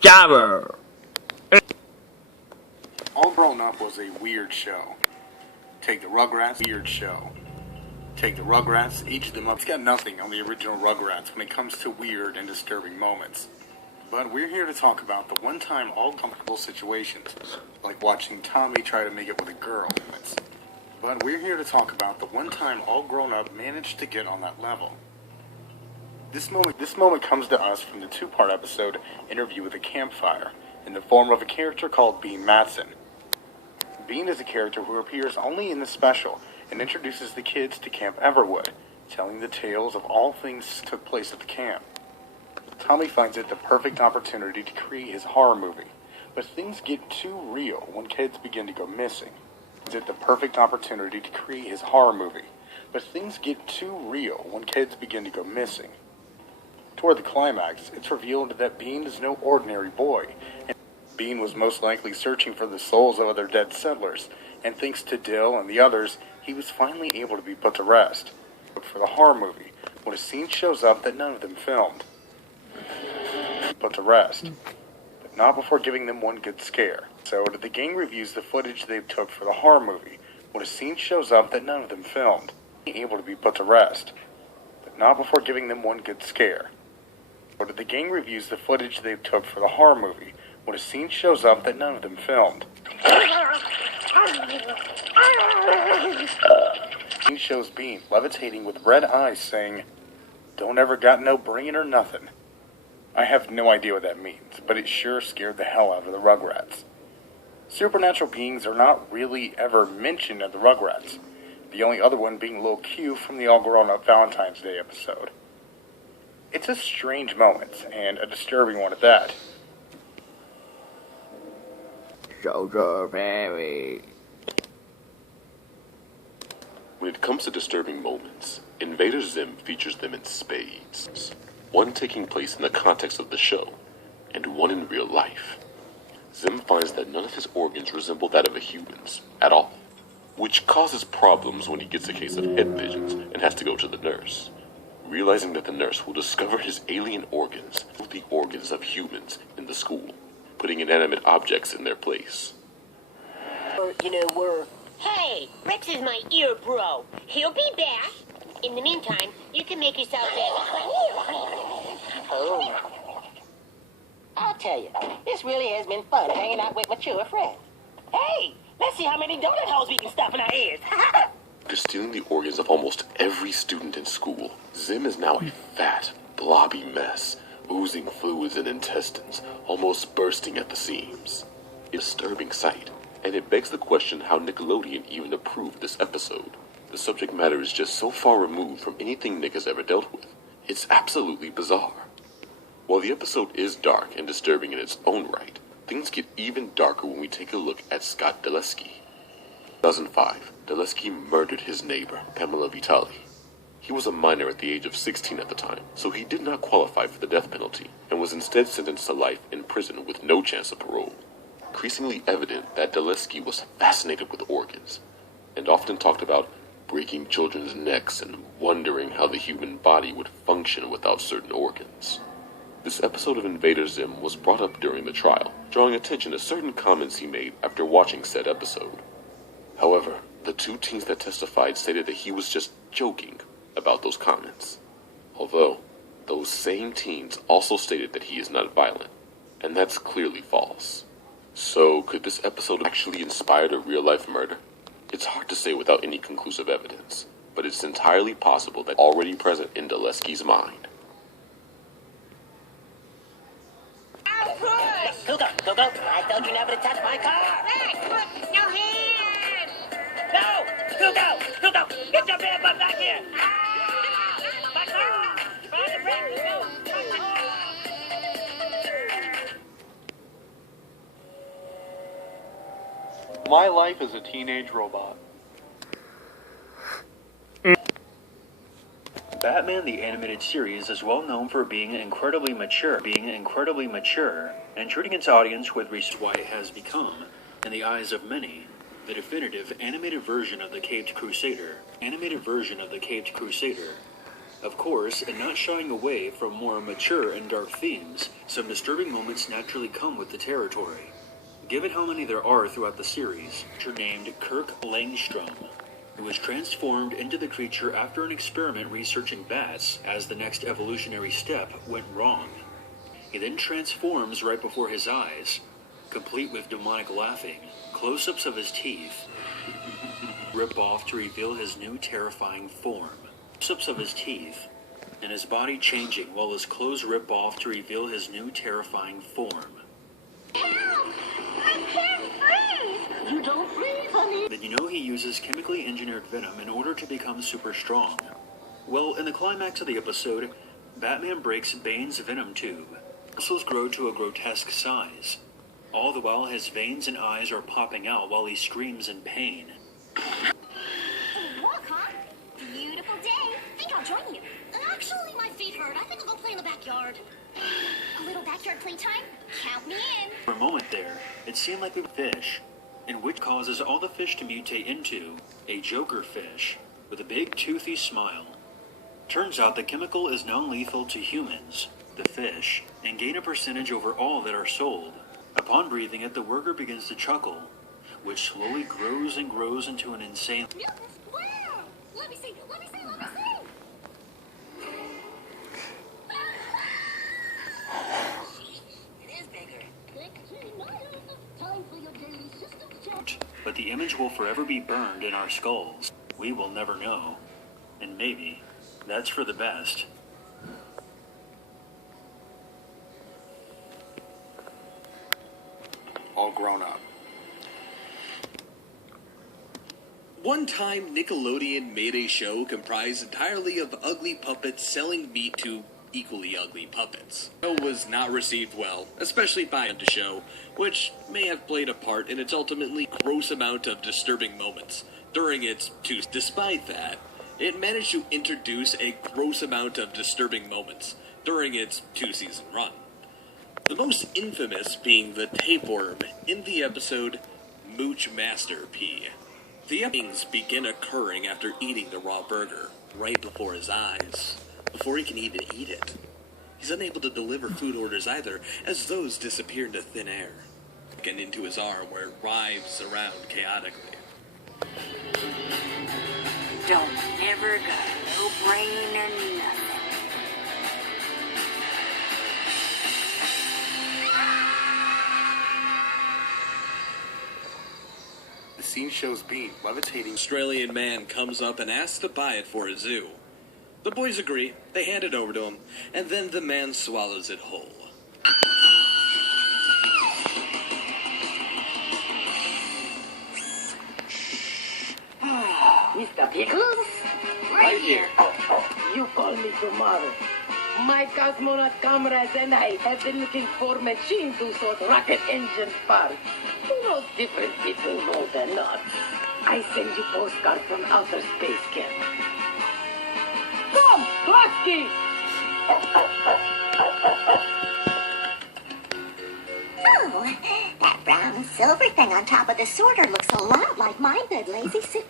Jabber. All Grown Up was a weird show. Take the Rugrats, weird show. Take the Rugrats, age them up. It's got nothing on the original Rugrats when it comes to weird and disturbing moments. But we're here to talk about the one-time all-comfortable situations, like watching Tommy try to make it with a girl. But we're here to talk about the one-time all grown-up managed to get on that level. This moment comes to us from the two-part episode, Interview with a Campfire, in the form of a character called Bean Matson. Bean is a character who appears only in the special and introduces the kids to Camp Everwood, telling the tales of all things that took place at the camp. Tommy finds it the perfect opportunity to create his horror movie, but things get too real when kids begin to go missing. Toward the climax, it's revealed that Bean is no ordinary boy. Bean was most likely searching for the souls of other dead settlers, and thanks to Dill and the others, he was finally able to be put to rest. But for the horror movie, when a scene shows up that none of them filmed. But not before giving them one good scare. So the gang reviews the footage they took for the horror movie, when a scene shows up that none of them filmed. Able to be put to rest, but not before giving them one good scare. The gang reviews the footage they took for the horror movie, when a scene shows up that none of them filmed. Scene shows Bean levitating with red eyes saying, "Don't ever got no bringing or nothing." I have no idea what that means, but it sure scared the hell out of the Rugrats. Supernatural beings are not really ever mentioned in the Rugrats, the only other one being Lil Q from the All Grown Up Valentine's Day episode. It's a strange moment, and a disturbing one at that. Soldier Perry. When it comes to disturbing moments, Invader Zim features them in spades. One taking place in the context of the show, and one in real life. Zim finds that none of his organs resemble that of a human's at all, which causes problems when he gets a case of head visions and has to go to the nurse. Realizing that the nurse will discover his alien organs with the organs of humans in the school, putting inanimate objects in their place. Hey, Rex is my ear bro. He'll be back. In the meantime, you can make yourself Oh. I'll tell you, this really has been fun hanging out with mature friends. Hey, let's see how many donut holes we can stuff in our ears. After stealing the organs of almost every student in school, Zim is now a fat, blobby mess, oozing fluids and intestines, almost bursting at the seams. A disturbing sight, and it begs the question how Nickelodeon even approved this episode. The subject matter is just so far removed from anything Nick has ever dealt with. It's absolutely bizarre. While the episode is dark and disturbing in its own right, things get even darker when we take a look at Scott Dulesky. 2005, Dulesky murdered his neighbor, Pamela Vitali. He was a minor at the age of 16 at the time, so he did not qualify for the death penalty, and was instead sentenced to life in prison with no chance of parole. Increasingly evident that Dulesky was fascinated with organs, and often talked about breaking children's necks and wondering how the human body would function without certain organs. This episode of Invader Zim was brought up during the trial, drawing attention to certain comments he made after watching said episode. However, the two teens that testified stated that he was just joking about those comments. Although, those same teens also stated that he is not violent, and that's clearly false. So, could this episode actually inspired a real-life murder? It's hard to say without any conclusive evidence, but it's entirely possible that already present in Dulesky's mind. Google, I told you never to touch my car. Rex, no hands! No! Google, get your bad butt back here! My car! Find the brake! My life as a teenage robot. Batman the Animated Series is well known for being incredibly mature, and treating its audience with respect. Why it has become, in the eyes of many, the definitive animated version of the Caped Crusader. Of course, in not shying away from more mature and dark themes, some disturbing moments naturally come with the territory. Given how many there are throughout the series, a creature named Kirk Langstrom, who was transformed into the creature after an experiment researching bats as the next evolutionary step went wrong. He then transforms right before his eyes, complete with demonic laughing, close-ups of his teeth, rip off to reveal his new terrifying form. Close-ups of his teeth, and his body changing while his clothes rip off to reveal his new terrifying form. Help! I can't breathe! You don't breathe, honey. Then you know he uses chemically engineered venom in order to become super strong. Well, in the climax of the episode, Batman breaks Bane's venom tube. Muscles grow to a grotesque size. All the while his veins and eyes are popping out while he screams in pain. Walk, huh? Beautiful day. Think I'll join you. Actually, my feet hurt. I think I'll go play in the backyard. A little backyard playtime? Count me in. For a moment there, it seemed like a fish, and which causes all the fish to mutate into a Joker fish with a big toothy smile. Turns out the chemical is non-lethal to humans, the fish, and gain a percentage over all that are sold. Upon breathing it, the worker begins to chuckle, which slowly grows and grows into an insane... Wow! Let me see. It is bigger. Time for your daily systems check. But the image will forever be burned in our skulls. We will never know. And maybe that's for the best. All grown up. One time, Nickelodeon made a show comprised entirely of ugly puppets selling meat to equally ugly puppets. The show was not received well, especially by the show, which may have played a part in its ultimately gross amount of disturbing moments during its two. Despite that, it managed to introduce a gross amount of disturbing moments during its 2-season run. The most infamous being the tapeworm in the episode Mooch Master P. The things begin occurring after eating the raw burger, right before his eyes, before he can even eat it. He's unable to deliver food orders either, as those disappear into thin air, and into his arm where it writhes around chaotically. Don't never got no brain or nothing. The scene shows Bean levitating. Australian man comes up and asks to buy it for a zoo. The boys agree, they hand it over to him, and then the man swallows it whole. Mr. Pickles? Right here. You call me tomorrow. My cosmonaut comrades and I have been looking for machine to sort rocket engine parts. Those different people know they're not. I send you postcard from outer space camp. Come, Trotsky! Oh, that brown and silver thing on top of the sorter looks a lot like my good lazy suit.